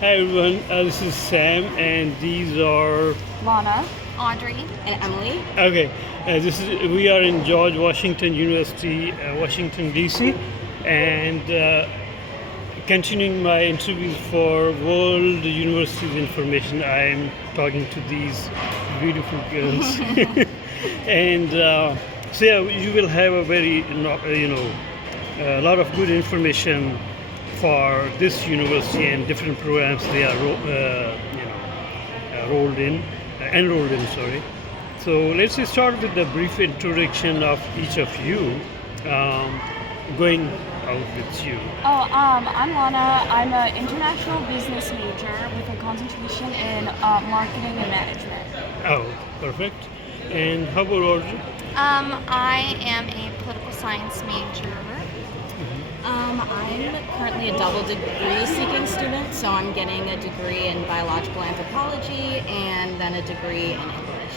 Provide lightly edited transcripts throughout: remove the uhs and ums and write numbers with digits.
Hi everyone, this is Sam, and these are Lana. Audrey. And Emily. okay. This is we are in George Washington University, Washington D.C., and continuing my interviews for World Universities Information. I am talking to these beautiful girls, and so yeah, you will have a very a lot of good information for this university and different programs they are enrolled in. Sorry. So let's just start with a brief introduction of each of you. Going out with you. I'm Lana. I'm an international business major with a concentration in marketing and management. Oh, perfect. And how about Audrey? I am a political science major. I'm currently a double degree seeking student, so I'm getting a degree in biological anthropology and then a degree in English.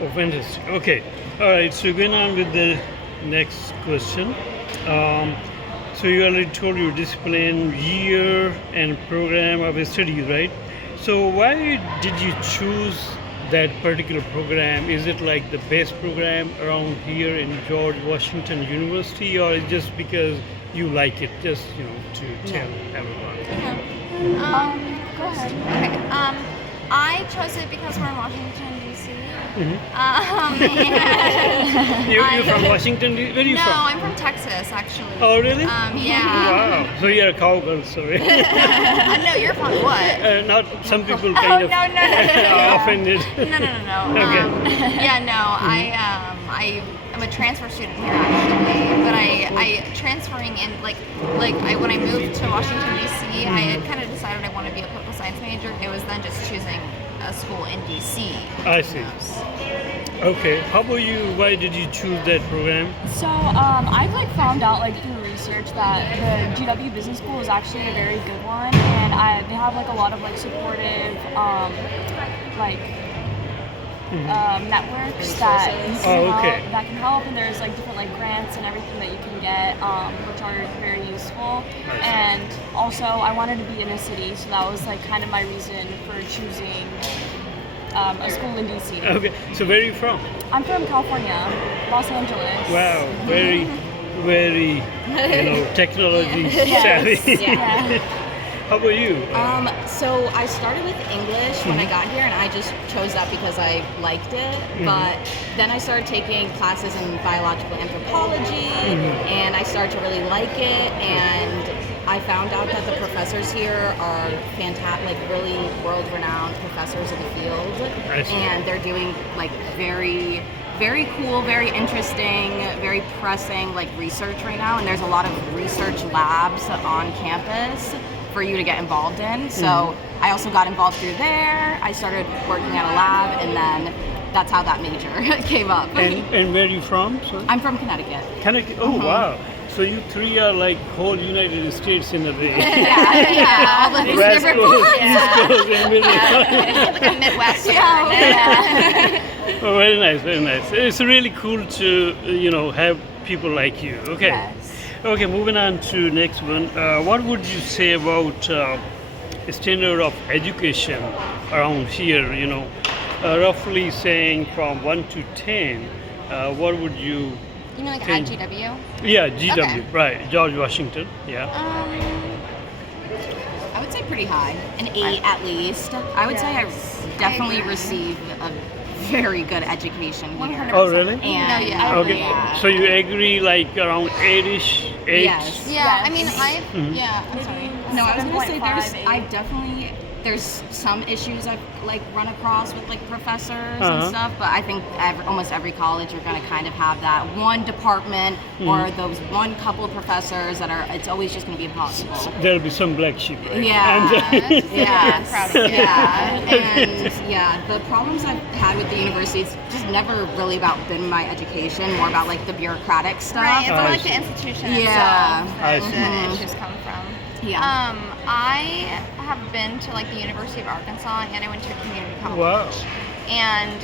Oh, fantastic. Okay. All right. So going on with the next question. So you already told your discipline, year, and program of study, right? So why did you choose that particular program? Is it like the best program around here in George Washington University, or is it just because you like it? Just to tell everyone. Go ahead. Okay. I chose it because we're in Washington D.C. You're from Washington. Where are you No, from? I'm from Texas, actually. Oh, really? Yeah. Wow. So you're a cowgirl, sorry. No, you're from what? Not some people Oh, kind no, of no, no. are offended. No. Okay. Yeah, no. I'm a transfer student here actually, but I transferring in when I moved to Washington D.C. I had kind of decided I wanted to be a political science major. It was then just choosing a school in D.C. I see. Okay. How about you? Why did you choose that program? So I found out through research that the GW Business School is actually a very good one, and they have a lot of supportive networks that you can that can help, and there's different grants and everything that you can get, which are very useful. And also I wanted to be in a city, so that was kind of my reason for choosing a school in DC. Okay. So where are you from? I'm from California, Los Angeles. Wow. Very, very, technology savvy. Yeah. How about you? So I started with English when I got here, and I just chose that because I liked it. But then I started taking classes in biological anthropology, and I started to really like it. And I found out that the professors here are fantastic, really world-renowned professors in the field, and they're doing very, very cool, very interesting, very pressing research right now. And there's a lot of research labs on campus for you to get involved in. So I also got involved through there. I started working at a lab, and then that's how that major came up. And where are you from? Sorry? I'm from Connecticut. Connecticut. Oh, wow. So you three are whole United States in a way. Yeah, all the West different Coast, East Coast, and middle. It's like a Midwestern. Oh, very nice, very nice. It's really cool to have people like you. Okay. Yes. Okay, moving on to next one. What would you say about standard of education around here? Roughly saying from 1 to 10, what would you? You mean at Ten. GW? Yeah, GW, Okay. right? George Washington. Yeah. I would say pretty high, an 8 at least. I would say I definitely received a very good education here. 100%. Oh, really? And No, yeah. Okay. yeah. So you agree around 8-ish? 8? Yes. Yeah, I mean, yeah, I'm sorry. No, I was gonna say 7.58. there's some issues I've run across with professors Uh-huh. and stuff, but I think almost every college you're gonna kind of have that one department or those one couple of professors that it's always just gonna be impossible. There'll be some black sheep, right? Yeah. Yeah, proud of you. And the problems I've had with the university is just never really been my education, more about the bureaucratic stuff. Right, it's I more see. the institution Yeah. itself I that see. the issues come from. Yeah. I have been to the University of Arkansas, and I went to a community college. Wow. And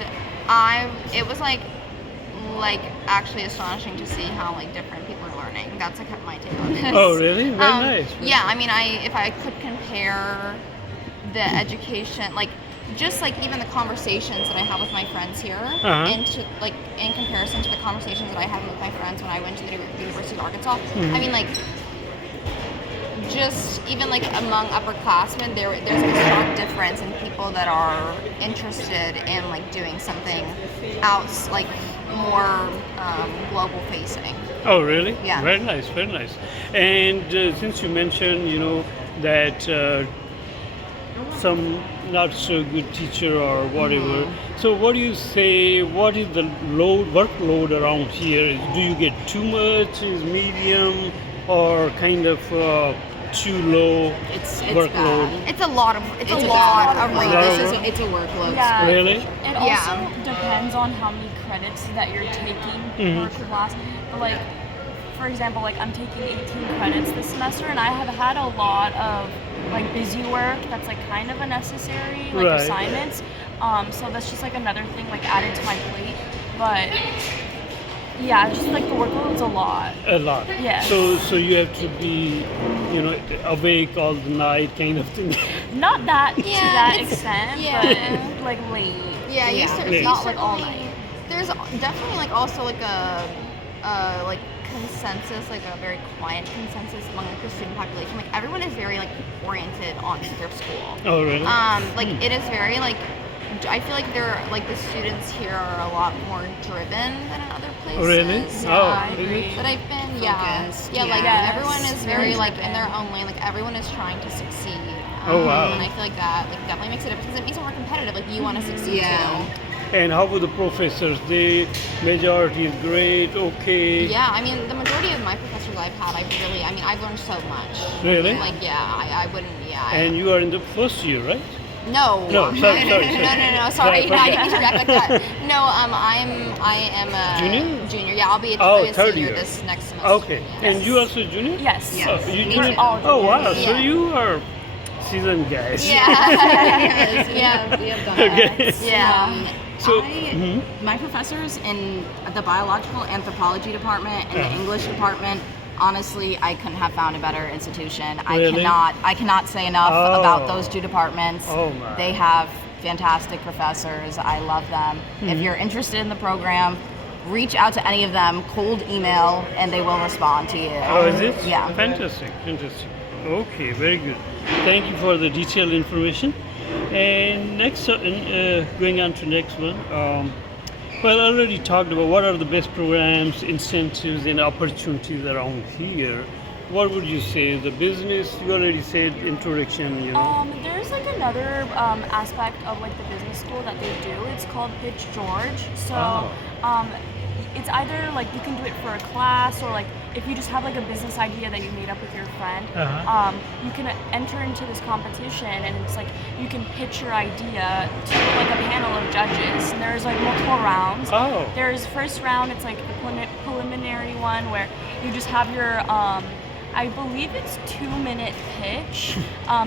it was actually astonishing to see how different people are learning. That's my take on this. Oh, really? Very nice. Yeah, I mean, if I could compare the education, like just like even the conversations that I have with my friends here, Uh-huh. into like in comparison to the conversations that I had with my friends when I went to the University of Arkansas. I mean, like just even like among upperclassmen, there's like a stark difference in people that are interested in like doing something else, like more global facing. Oh, really? Yeah. Very nice, very nice. And since you mentioned, that some not so good teacher or whatever, so what do you say? What is the workload around here? Do you get too much? Is medium or kind of too low It's workload? bad. It's a lot of It's a a lot bad of workload. reading. It's a workload. Yeah. Really? It Yeah. also depends on how many credits that you're taking per class. But like, for example, like I'm taking 18 credits this semester, and I have had a lot of like busy work that's like kind of unnecessary, like Right. assignments. So that's just like another thing like added to my plate. But yeah, just like the workload's a lot. A lot. Yes. So you have to be, awake all the night, kind of thing. Not that to Yeah, that it's- extent, yeah. but like late. Yeah, you Yeah. cer- Yeah. you Not like all certainly- night. There's definitely like also like a like consensus, like a very quiet consensus among like the student population. Like everyone is very like oriented on their school. Oh, really? Like it is very like I feel like they're like the students here are a lot more driven than in other places. Really? Yeah, Oh, I is agree. it? But I've been, yeah, Focused, yeah, like yes. everyone is Very very like in driven. their own lane. Like everyone is trying to succeed. Oh, wow. And I feel like that like definitely makes a difference because it makes it more competitive. Like you want to succeed Yeah. too. And how about the professors? The majority is great, okay. Yeah, I mean the majority of my professors I've had, I've learned so much. Really? Like yeah, I wouldn't, yeah. And you are in the first year, right? No. No, sorry. No, sorry. Sorry, I didn't mean to react like that. No, I am a Junior? Junior. Yeah, I'll be a, Oh, I'll be a third senior year. this next semester. Okay. Yeah. And you also junior? Yes. Yes. Oh, you Me junior? too. All Oh, wow. juniors. So Yeah. you are seasoned guys. Yeah. Yeah, we have done Okay. that. Yeah. So, My professors in the biological anthropology department and the English department, honestly, I couldn't have found a better institution. Really? I cannot say enough Oh. about those two departments. Oh, my. They have fantastic professors. I love them. If you're interested in the program, reach out to any of them, cold email, and they will respond to you. Oh, is it? Yeah. Fantastic. Okay, very good. Thank you for the detailed information. And next, going on to next one. Well, I already talked about what are the best programs, incentives, and opportunities around here. What would you say? The business, you already said introduction, There's like another aspect of like the business school that they do. It's called Pitch George. So it's either like you can do it for a class or like if you just have like a business idea that you made up with your friend, you can enter into this competition and it's like you can pitch your idea to like a panel of judges. And there's like multiple rounds. Oh. There's first round, it's like the preliminary one where you just have your I believe it's 2-minute pitch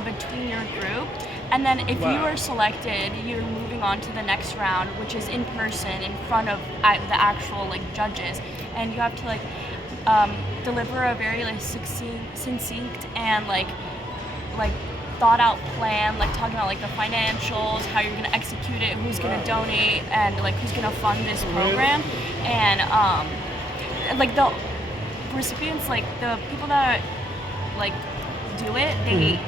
between your group. And then if you Wow. are selected, you're moving on to the next round, which is in person in front of the actual like judges. And you have to like deliver a very like succinct and like thought out plan, like talking about like the financials, how you're gonna execute it, who's gonna donate, and like who's gonna fund this program. And like the recipients, like the people that like do it, they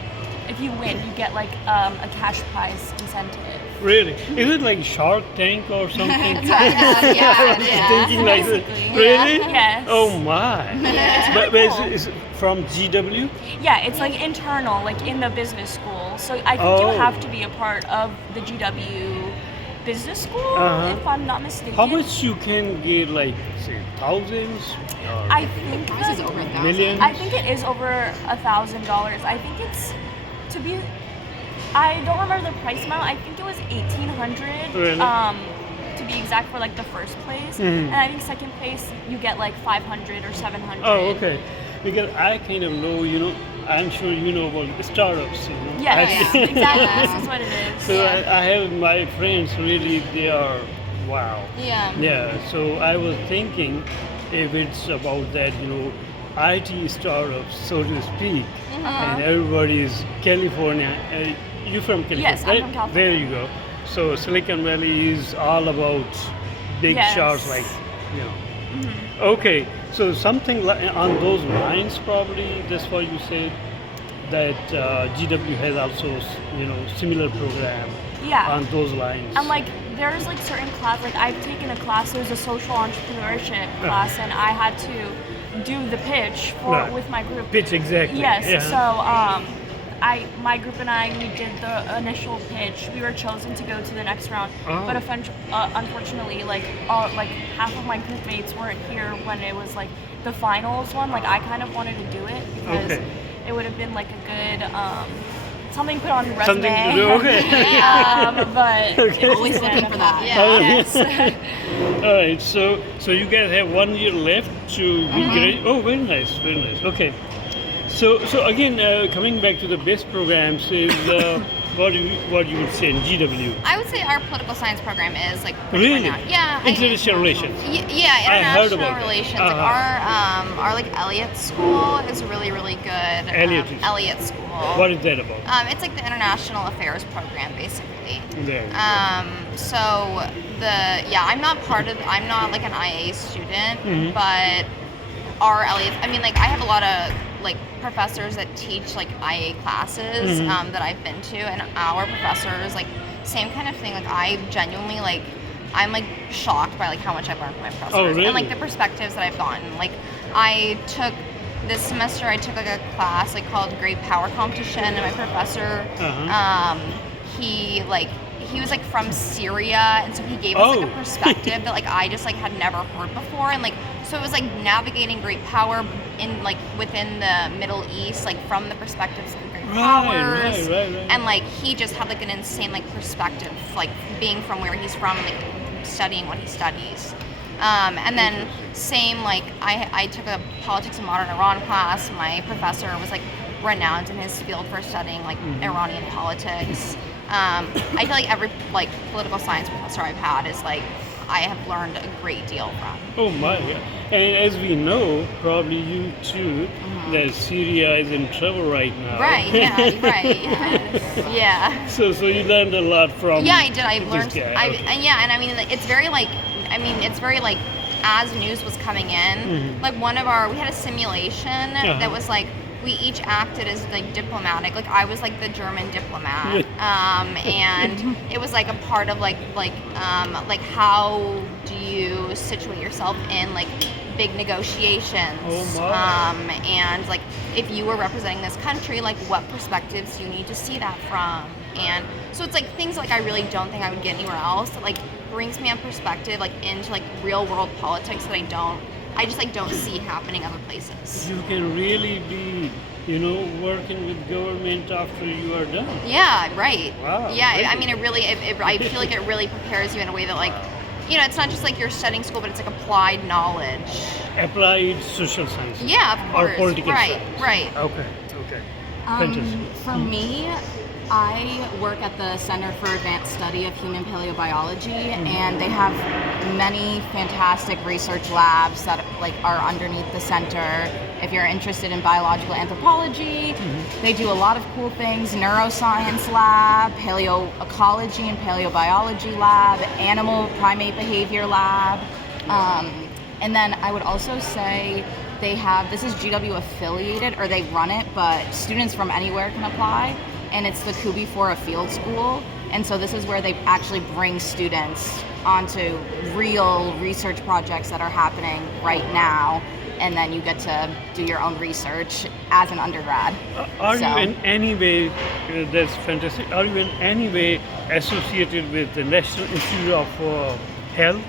if you win, you get like a cash prize incentive. Really? Is it like Shark Tank or something? Yeah. Thinking like that. Basically, Really? Yes. Oh my. It's But really is cool. it from GW? Yeah, it's like internal, like in the business school. So I think you Oh. have to be a part of the GW business school, Uh-huh. if I'm not mistaken. How much you can get, like, say, thousands? Or I think Ours is that- over 1,000. millions? I think it is over $1,000. I think it's to be. I don't remember the price amount. I think it was 1,800. Really? To be exact, for like the first place, Mhm. and I think second place you get like 500 or 700. Oh, okay. Because I kind of know, I'm sure you know about startups, Yes, I- exactly. This is what it is. So I have my friends, really, they are, wow. Yeah. Yeah, so I was thinking if it's about that, IT startups, so to speak, and everybody is California, you're from California, Yes, I'm right? from California. There you go. So Silicon Valley is all about big Yes. shots, like, you know. Okay, so something on those lines, probably. That's why you said that GW has also, you know, similar program Yeah. on those lines. And like there's like certain class, like I've taken a class, there's a social entrepreneurship class, and I had to do the pitch for Right. with my group. Pitch, exactly. Yes. Yeah. So my group and I, we did the initial pitch. We were chosen to go to the next round, Oh. but unfortunately, like half of my group mates weren't here when it was like the finals one. Like I kind of wanted to do it because Okay. it would have been like a good something put on your resume. Something to do, okay. But Okay. Always looking for that. Yes. All right, so you guys have 1 year left to be great. Oh, very nice, very nice. Okay, so again, coming back to the best programs is what you would say in GW? I would say our political science program is like pretty Really? renowned. Yeah. International relations. Yeah, I heard international about that. relations. Uh-huh. Like our like Elliott School is really good. Elliott is- Elliott School. What is that about? It's like the international affairs program, basically. There. So I'm not like an IA student, but our Elliott, I mean, like I have a lot of like professors that teach like IA classes that I've been to, and our professors, like same kind of thing. Like I genuinely like, I'm like shocked by like how much I've learned from my professors really? and like the perspectives that I've gotten. Like this semester I took like a class like called Great Power Competition, and my professor, he was like from Syria, and so he gave us like a Oh. perspective that like I just like had never heard before, and like so it was like navigating great power in like within the Middle East, like from the perspectives of great powers, right. and like he just had like an insane like perspective, like being from where he's from, like studying what he studies. And then same like I took a politics and modern Iran class. My professor was like renowned in his field for studying like Iranian politics. I feel like every like political science professor I've had is like I have learned a great deal from. Oh my God! And as we know, probably you too, that Syria is in trouble right now. Right, yeah, right, yeah. Yeah. So you learned a lot from. Yeah, I did. I this learned. guy. And yeah, and I mean, like, it's very like, as news was coming in, like we had a simulation that was like, we each acted as like diplomatic. Like I was like the German diplomat, and it was like a part of like how do you situate yourself in like big negotiations, Oh my. and like if you were representing this country, like what perspectives do you need to see that from, and so it's like things like I really don't think I would get anywhere else that like brings me a perspective like into like real world politics that I just like don't see happening other places. You can really be, you know, working with government after you are done. Yeah, right. Wow, Yeah, I amazing. mean, I feel like it really prepares you in a way that like, you know, it's not just like you're studying school, but it's like applied knowledge. Applied social science. Yeah, of Or course. political Right, science. right. Okay. Fantastic. For me, I work at the Center for Advanced Study of Human Paleobiology, and they have many fantastic research labs that like are underneath the center. If you're interested in biological anthropology, they do a lot of cool things: neuroscience lab, paleoecology and paleobiology lab, animal primate behavior lab, and then I would also say this is GW affiliated, or they run it, but students from anywhere can apply, and it's the Kubi Fora Field School, and so this is where they actually bring students onto real research projects that are happening right now, and then you get to do your own research as an undergrad. Are So- you in any way, that's fantastic, are you in any way associated with the National Institute of Health?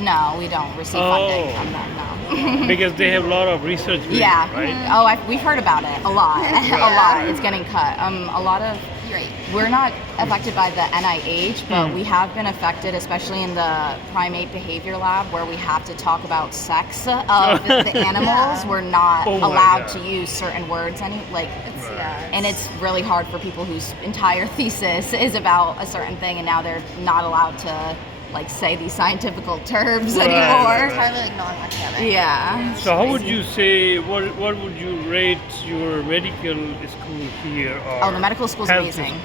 No, we don't receive funding Oh. from them, no. Because they have a lot of research going Yeah. on, right? Oh, we've heard about it a lot. A lot. It's getting cut. A lot of. You're right. We're not affected by the NIH, but we have been affected, especially in the primate behavior lab, where we have to talk about sex of the animals. We're not Oh my allowed God. to use certain words, Yeah. and it's really hard for people whose entire thesis is about a certain thing, and now they're not allowed to like say these scientific terms Right, anymore. It's entirely like non-academic. Yeah. So how would you say, what would you rate your medical school here? Or Oh, the medical school's health amazing.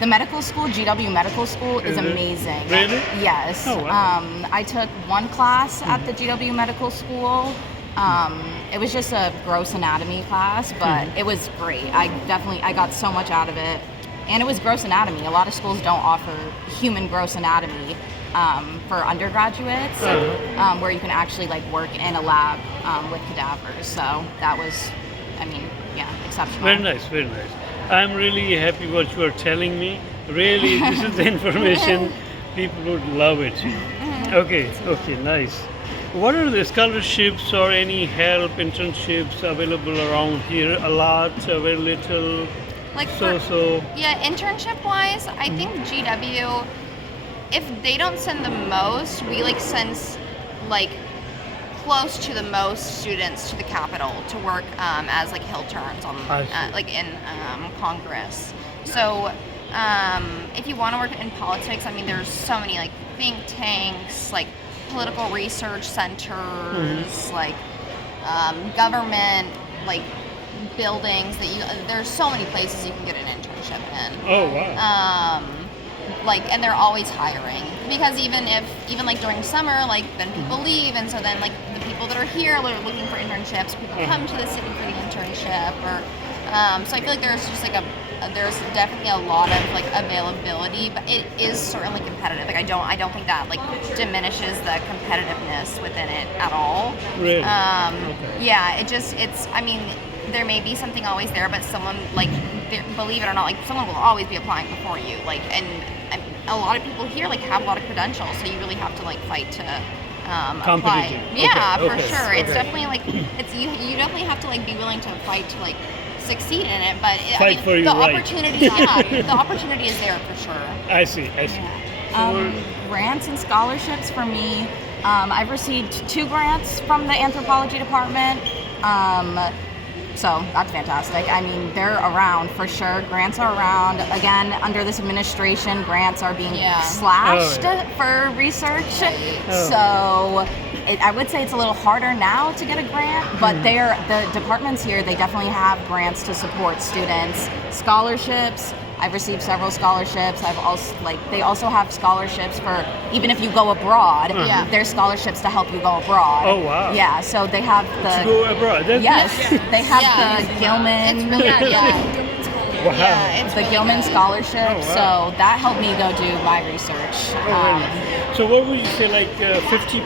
The medical school, GW Medical School, is Is it? amazing. Really? Yes. Oh, wow. I took one class at the GW Medical School. It was just a gross anatomy class, but it was great. I got so much out of it. And it was gross anatomy. A lot of schools don't offer human gross anatomy for undergraduates, where you can actually like work in a lab with cadavers. So that was, exceptional. Very nice, very nice. I'm really happy what you are telling me. Really, this is the information people would love it. Okay, nice. What are the scholarships or any help, internships available around here? A lot, very little, Like so. Yeah, internship wise, I think GW, if they don't send the most, we like send like close to the most students to the Capitol to work as like hill turns on I see. like in Congress. So if you want to work in politics, I mean, there's so many like think tanks, like political research centers, like government like buildings that there's so many places you can get an internship in. Oh, wow. And they're always hiring because even like during summer, like then people leave, and so then like the people that are here are looking for internships. People come to the city for the internship, or so I feel like there's just like there's definitely a lot of like availability, but it is certainly competitive. Like I don't think that like diminishes the competitiveness within it at all. Really? Yeah, it's I mean, there may be something always there, but someone like believe it or not, like someone will always be applying before you. Like, and I mean, a lot of people here like have a lot of credentials, so you really have to like fight to apply. Competitive. Yeah, Okay, for okay, sure. It's okay. definitely like you definitely have to like be willing to fight to like succeed in it. But Fight for the your right. opportunity, the opportunity is there for sure. I see. Grants and scholarships for me. I've received 2 grants from the anthropology department. So that's fantastic. I mean, they're around for sure. Grants are around. Again, under this administration, grants are being slashed for research. So I would say it's a little harder now to get a grant, but the departments here, they definitely have grants to support students. Scholarships. I've received several scholarships. They also have scholarships for even if you go abroad. Yeah. There's scholarships to help you go abroad. Oh, wow. Yeah, so they have the To go abroad. That's yes, they have the Gilman. It's really Wow. Yeah, it's the really Gilman good. scholarship. Oh, wow. So that helped me go do my research. So what would you say, like 50%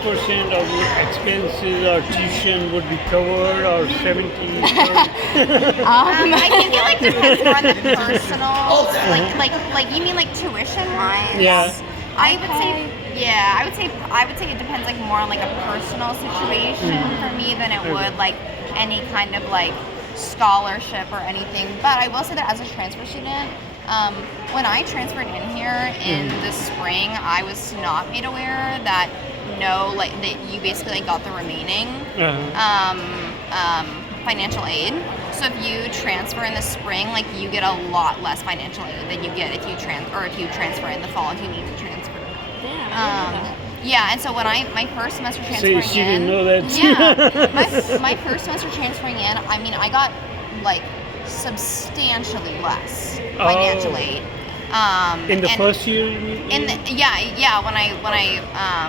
of your expenses or tuition would be covered, or 70? I think it like depends more on the personal, like you mean like tuition wise? Yeah. I would say it depends like more on like a personal situation for me than it would like any kind of like scholarship or anything. But I will say that as a transfer student, when I transferred in here in the spring, I was not made aware that that you basically like got the remaining financial aid. So if you transfer in the spring, like you get a lot less financial aid than you get if you transfer in the fall if you need to transfer. Yeah, and so when my first semester transferring she in, didn't know that. yeah, my first semester transferring in, I mean, I got like substantially less financial aid. In the and first year? you mean? when I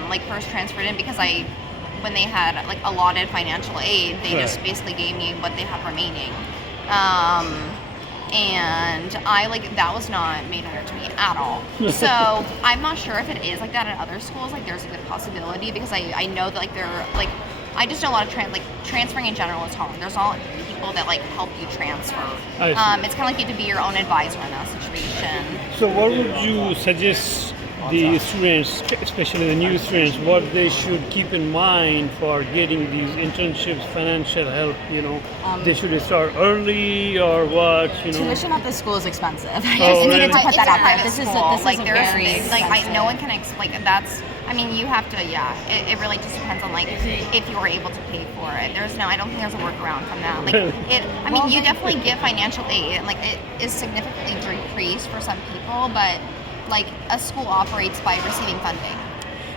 like first transferred in, because when they had like allotted financial aid, they just basically gave me what they had remaining. And that was not made aware to me at all. So I'm not sure if it is like that at other schools. Like there's a good possibility, because I know that like they're like, I just know a lot of transferring in general is hard. There's all people that like help you transfer. I see. It's kind of like you have to be your own advisor in that situation. So what would you suggest the students, especially the new students, what they should keep in mind for getting these internships, financial help? They should start early or what? Tuition at this school is expensive. I Oh, just needed really? to put that out there. Private This is school. a there's very no one can that's. I mean, you have to. Yeah, it really just depends on like if you were able to pay for it. I don't think there's a workaround from that. Like I mean, you definitely get financial aid, and like it is significantly decreased for some people, but like a school operates by receiving funding.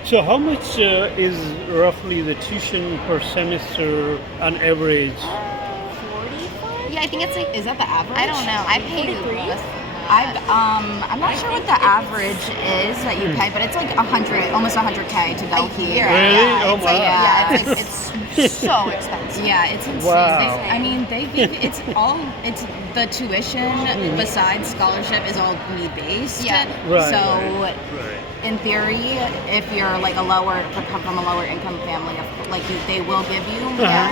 So how much is roughly the tuition per semester on average? 45? Yeah, I think it's like. Is that the average? I don't know. I paid 43? less. I'm not sure what the average is that you pay, but it's like 100, almost 100K to go here. Really? Yeah, Oh it's my like, God. yeah, it's so expensive. Yeah, it's insane. Wow. I mean, they give it's the tuition besides scholarship is all need based. Yeah. Right, So right. in theory, if you're like come from a lower income family, like they will give you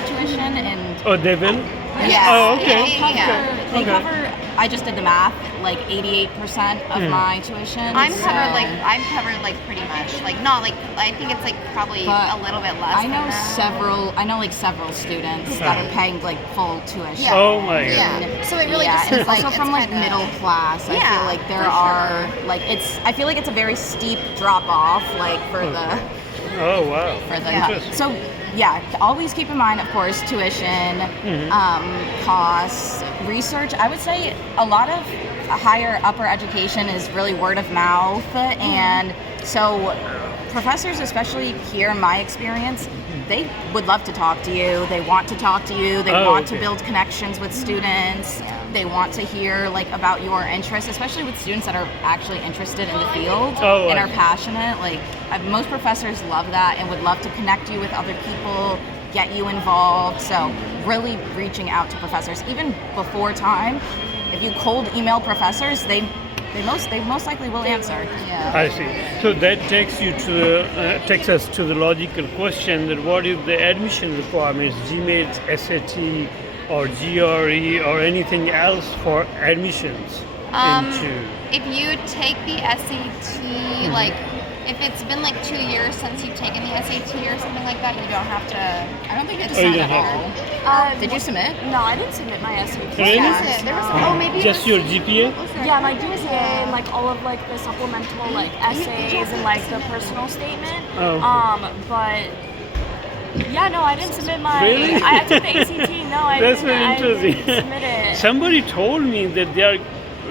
tuition and Oh, they will? yes, Oh, okay. they Okay. cover. I just did the math, like 88% of my tuition. I'm so- covered like pretty much. Like not like I think it's like probably But a little bit less. I know than that. I know like several students that are paying like full tuition. Yeah. Oh my God. Yeah. So it really yeah, just and is like also it's from like kinda- middle class. I Yeah, feel like there for are like I feel like it's a very steep drop off like for the Oh wow. Interesting. so yeah, always keep in mind, of course, tuition, costs, research. I would say a lot of higher upper education is really word of mouth, and so professors, especially here in my experience, they would love to talk to you. They want to talk to you. They Oh, want okay. to build connections with students. They want to hear like about your interests, especially with students that are actually interested in the field Oh, and I are see. passionate. Like most professors love that and would love to connect you with other people, get you involved. So really reaching out to professors even before time. If you cold email professors, they most likely will answer. Yeah. I see. So that takes us to the logical question that what is the admission requirements, GMAT, SAT, or GRE, or anything else for admissions into? If you take the SAT, like if it's been like 2 years since you've taken the SAT or something like that, you don't have to. I don't think it's Oh, you at don't have all. Did you submit? No, I didn't submit my SAT. Really? Yes, there was oh maybe it Just was- your GPA? Yeah, my GPA and like all of like the supplemental like essays and like the personal statement. Oh, okay. But yeah, no, I didn't submit my. Really? I took the ACT. No, I That's didn't. very I interesting. didn't submit it. Somebody told me that they are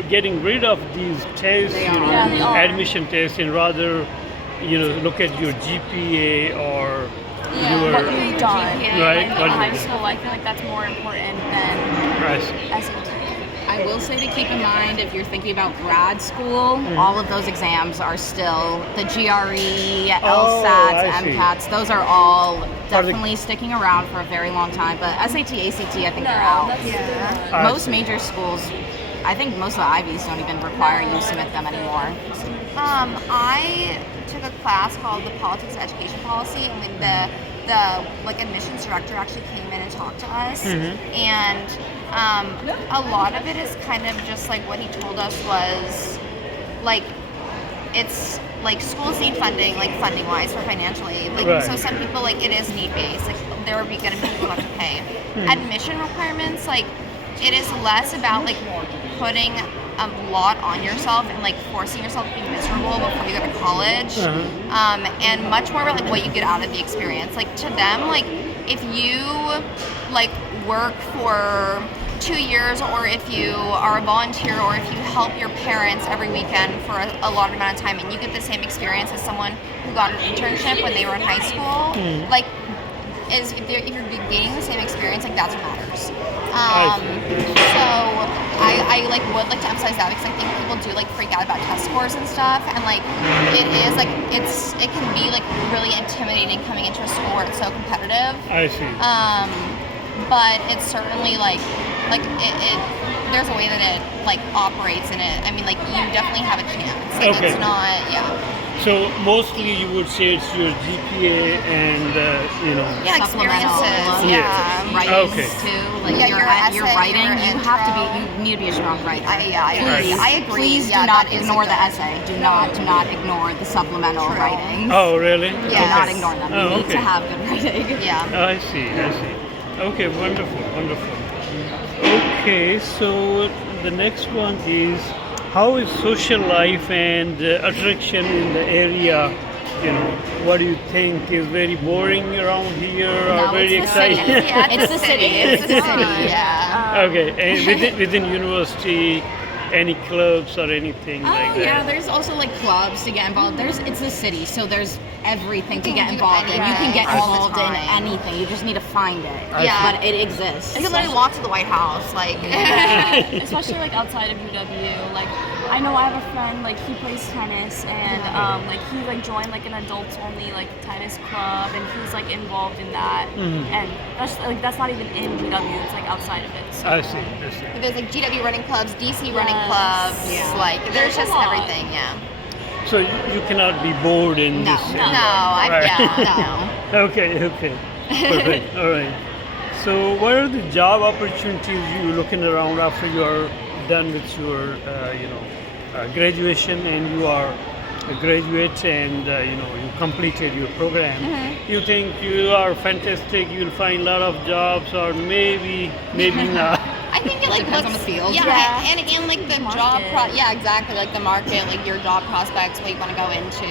getting rid of these tests, They you are. know, Yeah, they are. admission tests, and rather, look at your GPA or your. What you've done Right, in what high you- school, I feel like that's more important than I see. SAT. I will say to keep in mind if you're thinking about grad school, all of those exams are still the GRE, Oh, LSATs, I see. MCATs. Those are all Are they- definitely sticking around for a very long time. But SAT, ACT, I think they're out. Yeah. I Most see. major schools, I think most of the Ivies don't even require you to submit them anymore. I took a class called the Politics of Education Policy, and when the like admissions director actually came in and talked to us, and a lot of it is kind of just like what he told us was like it's like schools need funding, like funding wise for financial aid. Like Right. so some people like it is need based. Like there are gonna be people who have to pay. Admission requirements, like it is less about like putting a lot on yourself and like forcing yourself to be miserable before you go to college, and much more about like what you get out of the experience. Like to them, like if you like work for 2 years, or if you are a volunteer, or if you help your parents every weekend for a lot amount of time, and you get the same experience as someone who got an internship when they were in high school, like is if you're gaining the same experience, like that's what matters. So I like would like to emphasize that because I think people do like freak out about test scores and stuff, and like it is like it can be like really intimidating coming into a school where it's so competitive. I see. But it's certainly like it there's a way that it like operates in it. I mean, like you definitely have a chance. Like Okay. it's not So mostly you would say it's your GPA and yeah Supplemental, experiences. Yeah. Yeah. Writings Okay. too, like Yeah, your your your essay, writing, your you have to be. intro. You need to be a strong writer. I agree. Right. I agree. Please Yeah, do not that is a ignore the good- essay. Do not ignore the supplemental True. writings. Oh, really? Yeah. Do Okay. not ignore them. You Oh, need okay. to have good writing. Yeah. I see. Okay, wonderful. Okay, so the next one is how is social life and attraction in the area? What do you think is very boring around here or No, very it's the city. exciting? Yeah, It's the city. It's the city. Yeah. Okay, and within university, any clubs or anything Oh like yeah, that? there's also like clubs to get involved. It's the city, so there's everything to You get can do involved in. You can get anything all the involved in time. anything. You just need to find it. Yeah. But it exists. You can literally walk to the White House, like. Especially like outside of UW. Like I know I have a friend like he plays tennis and like he like joined like an adults only like tennis club and he's like involved in that and that's not even in UW. It's like outside of it. So. I see. I see. There's like GW running clubs, DC running Yes. clubs, Yeah. like there's There's a just lot. everything, yeah. So you cannot be bored in No. this. No, I Right. yeah, no. Okay, okay. Perfect. All right. So, what are the job opportunities you looking around after you are done with your, graduation and you are a graduate and you completed your program? You think you are fantastic? You'll find a lot of jobs, or maybe not. I think it like Depends on looks, the field. Yeah, Yeah. and like the The job, market. yeah, exactly, like the market, like your job prospects, what you want to go into.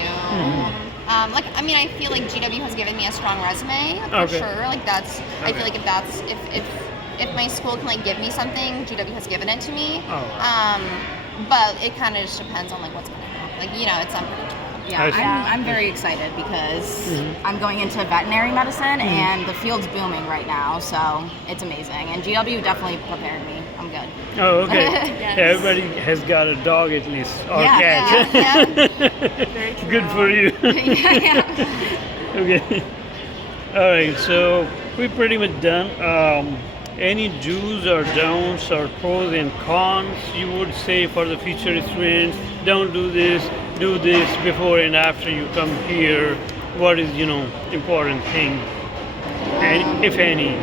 Like, I mean, I feel like GW has given me a strong resume for Okay. sure. Like that's, I Okay. feel like if my school can like give me something, GW has given it to me. Oh. But it kind of just depends on like what's gonna happen. Like it's unpredictable. Yeah, I see. I'm very excited because I'm going into veterinary medicine and the field's booming right now, so it's amazing. And GW definitely prepared me. I'm good. Oh, okay. Yes. Everybody has got a dog at least, or Yeah. cat. Yeah. Very true. Good for you. Okay. All right. So we're pretty much done. Any do's or don'ts or pros and cons you would say for the future students? Don't do this before and after you come here. What is important thing, and if any?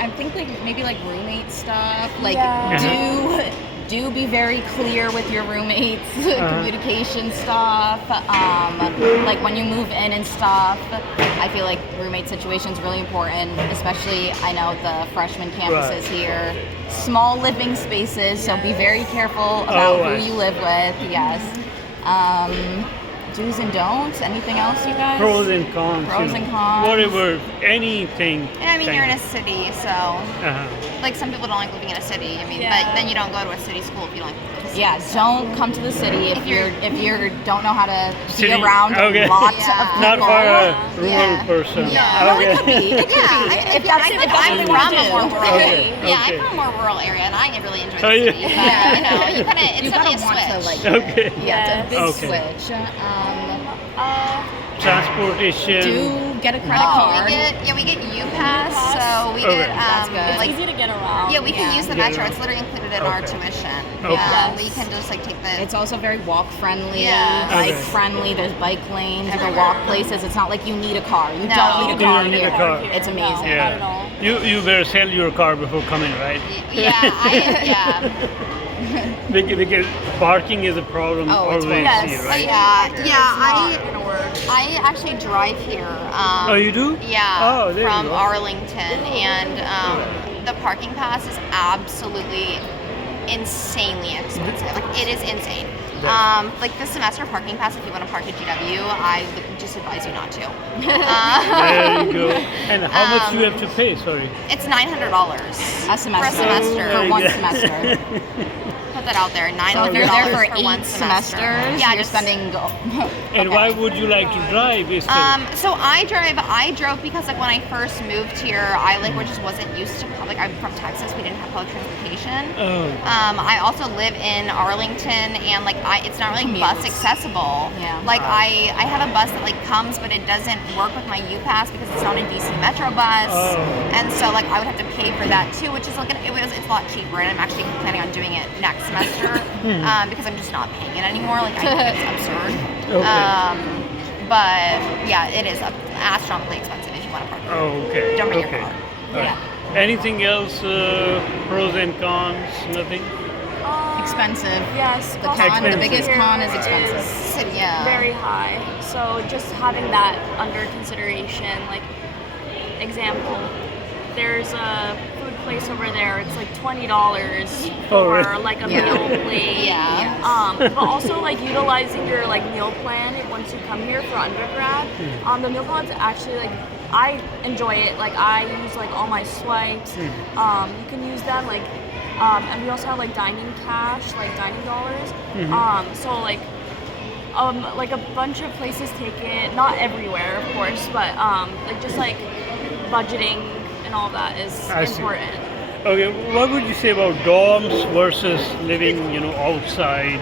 I think like maybe like roommate stuff. Like Yeah. do be very clear with your roommates. Communication stuff. Like when you move in and stuff. I feel like roommate situation is really important, especially I know the freshman campuses Right. here. Small living spaces, so be very careful about I who see. you live with. Yes. Do's and don'ts. Anything else, you guys? Pros and cons. Pros and cons. Whatever, anything. And I mean, you're in a city, so Uh-huh. like some people don't like living in a city. I mean, Yeah. but then you don't go to a city school if you don't like living in a city. Yeah, don't come to the city if you don't know how to City- be around okay. a lot Yeah. of Not people. for a rural Yeah. person. Yeah. No, Okay. it could be. It could Yeah, be. I mean, if that's I'm what you from want a to more do. rural. Okay, Yeah, okay. I'm from a more rural area, and I really enjoy the Oh, yeah. city. But you kind of, it's You definitely gotta a want to switch. like. Okay. Yeah, it's a big Okay. switch. Transportation. Do get a credit Oh, card. we get UPass, so we Okay. get That's good. It's like easy to get around. yeah, we can use the Yeah. metro. It's literally included in our Okay. tuition. Okay. Yes. We can just like take the. It's also very walk friendly, Yeah. bike Okay. friendly. There's bike lanes. You can Everywhere. walk places. It's not like you need a car. You No. don't need You a don't car need a here. car. It's amazing. No. Not at all. You better sell your car before coming, right? yeah. Because parking is a problem Oh, it's always Yes. here, right? I actually drive here. Oh, you do? Yeah, Oh, there you from go. Arlington, and the parking pass is absolutely insanely expensive. Like it is insane. Like the semester parking pass, if you want to park at GW, I would just advise you not to. There you go. And how much you have to pay? Sorry. It's $900 A semester. for a semester. Oh For my one God. semester. Put that out there. $900 So if you're there for for one 8 semester. semesters, Yeah, you're just- spending. And why would you like to drive instead? So I drove because like when I first moved here, I like just wasn't used to public. I'm from Texas. We didn't have public transportation. Oh. I also live in Arlington, and like it's not really Commute. bus accessible. Yeah. Like I have a bus that like comes, but it doesn't work with my UPass because it's not a DC Metro bus. Oh. And so like I would have to pay for that too, which is like it's a lot cheaper, and I'm actually planning on doing it next semester because I'm just not paying it anymore. Like I think it's absurd. Okay. But yeah, it is astronomically expensive if you want to park. Oh, okay. Don't bring okay. your car. All right. Anything else? Pros and cons? Nothing. Expensive. Yes. The cost con, of the living biggest here con is expensive. So, yeah. very high. So just having that under consideration, like example, there's a food place over there. It's like $20 Oh, for really? like a Yeah. meal plate. Yeah. But also like utilizing your like meal plan once you come here for undergrad. The meal plan's actually like I enjoy it. Like I use like all my swipes. You can use them like and we also have like dining cash, like dining dollars. So like a bunch of places take it, not everywhere, of course, but like just like budgeting and all that is I see. important. Okay, what would you say about dorms versus living, outside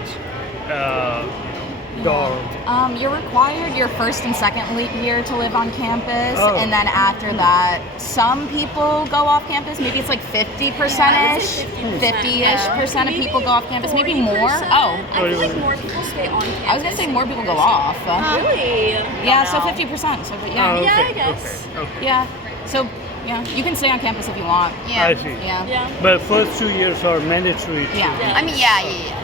dorm? You're required your first and second year to live on campus, Oh. and then after that, some people go off campus. Maybe it's like 50%ish, 50-ish percent of people go off campus. Maybe more. 40%. Oh, I feel like more people stay on campus. I was gonna say more people go off. Really? Yeah, so No. 50%. So, but yeah, Oh, okay, Yeah, I guess. Okay. yeah. So yeah, you can stay on campus if you want. Yeah. I see. Yeah. Yeah. But first 2 years are mandatory. too. Yeah. I mean, yeah.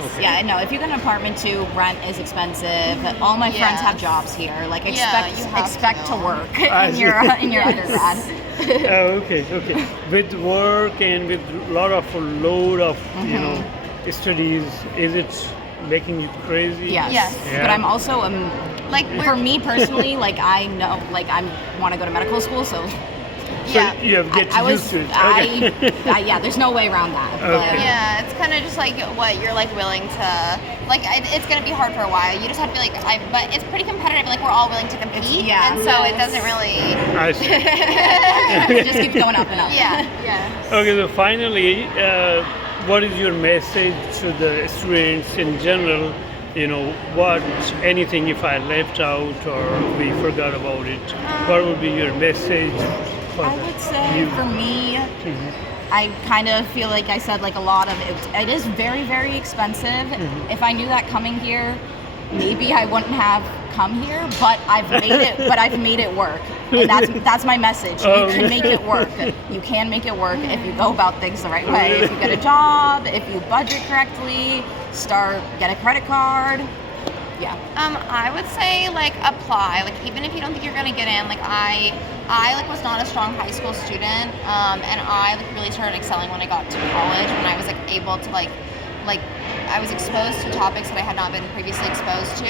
Okay. Yeah, no. If you get an apartment too, rent is expensive. All my friends have Yes. jobs here. Like Yeah, you have expect to to. work I in see. your undergrad. Oh, okay. With work and with a lot of load of studies, is it making you crazy? Yes. Yes. Yeah. But I'm also Like for me personally, like I know, like I want to go to medical school, so So Yeah. you have get I was, used to it. Okay. yeah. There's no way around that. But, Okay. Yeah, it's kind of just like what you're like willing to like. It's gonna be hard for a while. You just have to be like, but it's pretty competitive. Like we're all willing to compete, yeah. and so it doesn't really. I see. it just keeps going up and up. Yeah. Okay, so finally, what is your message to the students in general? What, anything if I left out or we forgot about it, what would be your message for I would say you? for me, I kind of feel like I said like a lot of it is very, very expensive. If I knew that coming here, maybe I wouldn't have come here, but I've made it work. And that's my message. You can make it work. You can make it work if you go about things the right way. If you get a job, if you budget correctly, get a credit card. Yeah. I would say like apply. Like even if you don't think you're gonna get in, like I like was not a strong high school student, and I like really started excelling when I got to college when I was like able to like I was exposed to topics that I had not been previously exposed to,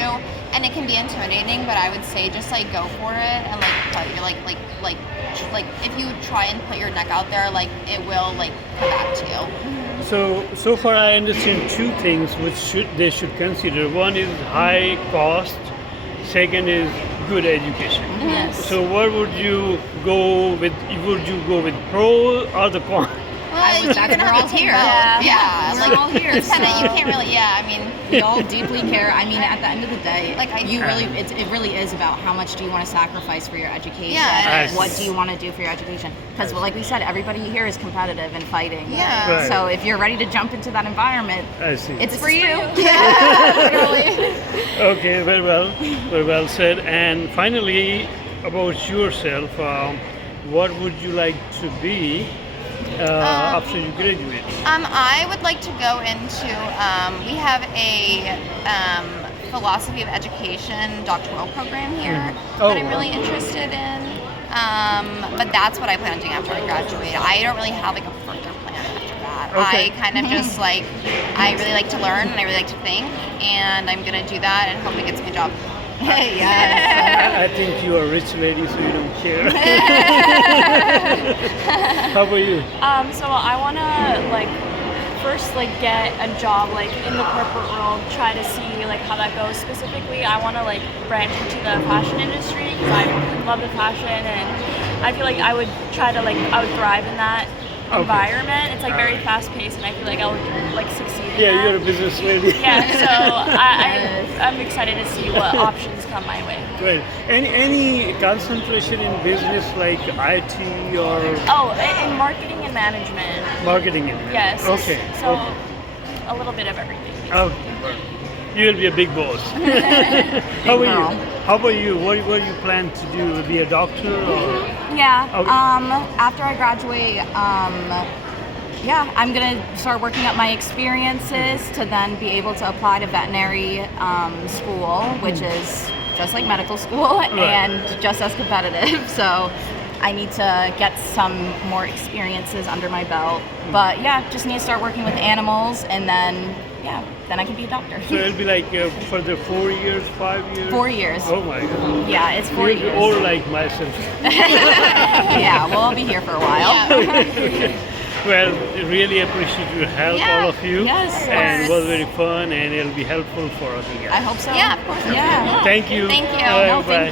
and it can be intimidating. But I would say just like go for it and like put your like if you try and put your neck out there, like it will like come back to you. So far I understand two things which they should consider. One is high cost, second is good education. Yes. So what would you go with? Would you go with pro or the con? Well, that's we're all here. Yeah, We're like all here, it's kinda, so- you can't really. Yeah, I mean. We all deeply care. I mean, at the end of the day, Like, it really is about how much do you want to sacrifice for your education. Yeah, it is. What do you want to do for your education? Because, like we said, everybody here is competitive and fighting. Yeah. Right. So if you're ready to jump into that environment, I see. it's for you. Okay, very well said. And finally, about yourself, what would you like to be after you graduate? I would like to go into. We have a philosophy of education doctoral program here Oh, that I'm really interested in. But that's what I plan on doing after I graduate. I don't really have like a further plan after that. Okay. I kind of just like I really like to learn and I really like to think, and I'm gonna do that and hope it gets me a job. Yes. I think you are a rich lady, so you don't care. How about you? So I wanna like first like get a job like in the corporate world, try to see like how that goes. Specifically, I wanna like branch into the fashion industry because I love the fashion and I feel like I would thrive in that Okay. environment. It's like very fast paced and I feel like I would like succeed in Yeah, that. you're a business lady. Yeah, so I'm excited to see what options come my way. Great. Any concentration in business like IT or Oh, in marketing and management. marketing? Yes. Okay. So Okay. a little bit of everything. Okay. You'll be a big boss. How about girl. you? How about you? What do you plan to do? Be a doctor or? Yeah. Okay. After I graduate, yeah, I'm gonna start working up my experiences to then be able to apply to veterinary school, which is just like medical school and just as competitive. So I need to get some more experiences under my belt. But yeah, just need to start working with animals, and then I can be a doctor. So it'll be like for the 4 years, 5 years. 4 years. Oh my God. Yeah, it's 4 You'll be years. all like myself. Yeah, well, I'll be here for a while. Well, really appreciate your help, Yeah. all of you. Yes, of And it was course. very fun, and it'll be helpful for us again. I hope so. Yeah, of course. Yeah. Thank you. Thank you. Bye. No, Bye.